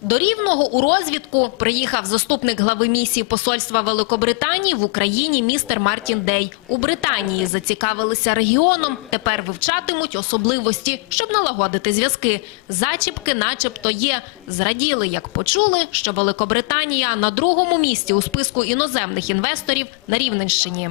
До Рівного у розвідку приїхав заступник глави місії посольства Великобританії в Україні містер Мартін Дей. У Британії зацікавилися регіоном, тепер вивчатимуть особливості, щоб налагодити зв'язки. Зачіпки начебто є. Зраділи, як почули, що Великобританія на другому місці у списку іноземних інвесторів на Рівненщині.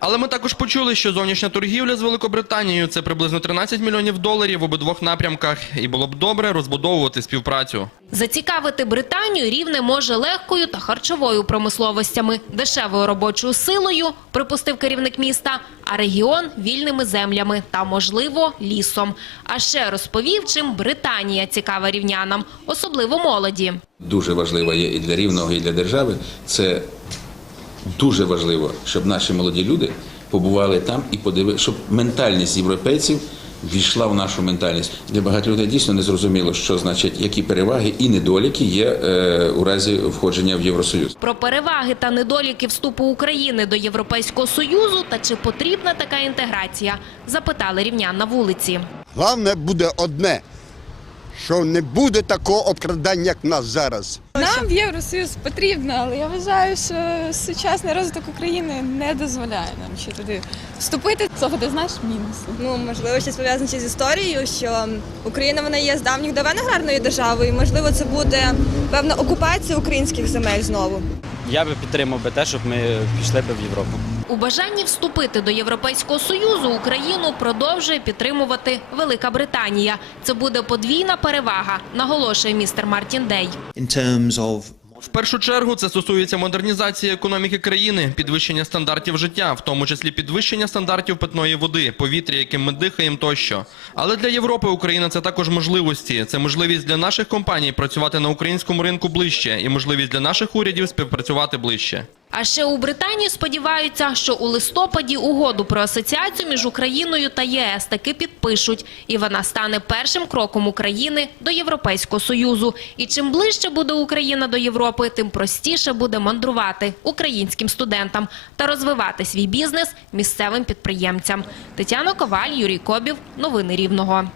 Але ми також почули, що зовнішня торгівля з Великобританією це приблизно 13 мільйонів доларів в обидвох напрямках, і було б добре розбудовувати співпрацю. Зацікавити Британію рівне може легкою та харчовою промисловостями, дешевою робочою силою, припустив керівник міста, а регіон вільними землями та, можливо, лісом. А ще розповів, чим Британія цікава рівнянам, особливо молоді. дуже важлива є і для рівного, і для держави. Це дуже важливо, щоб наші молоді люди побували там і подивилися, щоб ментальність європейців війшла в нашу ментальність. Для багатьох людей дійсно не зрозуміло, що значить, які переваги і недоліки є е, у разі входження в Євросоюз. Про переваги та недоліки вступу України до Європейського Союзу та чи потрібна така інтеграція, запитали рівнян на вулиці. Головне буде одне, що не буде такого обкрадання, як в нас зараз. Нам в Євросоюз потрібно, але я вважаю, що сучасний розвиток України не дозволяє нам ще туди вступити. Цього ти знаєш мінуси. Ну, можливо, щось пов'язане з історією, що Україна вона є з давніх давен аграрною державою, і можливо це буде певна окупація українських земель знову. Я би підтримав би те, щоб ми пішли би в Європу. У бажанні вступити до Європейського Союзу Україну продовжує підтримувати Велика Британія. Це буде подвійна перевага, наголошує містер Мартін Дей. В першу чергу це стосується модернізації економіки країни, підвищення стандартів життя, в тому числі підвищення стандартів питної води, повітря, яким ми дихаємо тощо. Але для Європи Україна це також можливості. Це можливість для наших компаній працювати на українському ринку ближче, і можливість для наших урядів співпрацювати ближче. А ще у Британії сподіваються, що у листопаді угоду про асоціацію між Україною та ЄС таки підпишуть, і вона стане першим кроком України до Європейського Союзу. І чим ближче буде Україна до Європи, тим простіше буде мандрувати українським студентам та розвивати свій бізнес місцевим підприємцям. Тетяна Коваль, Юрій Кобів. Новини Рівного.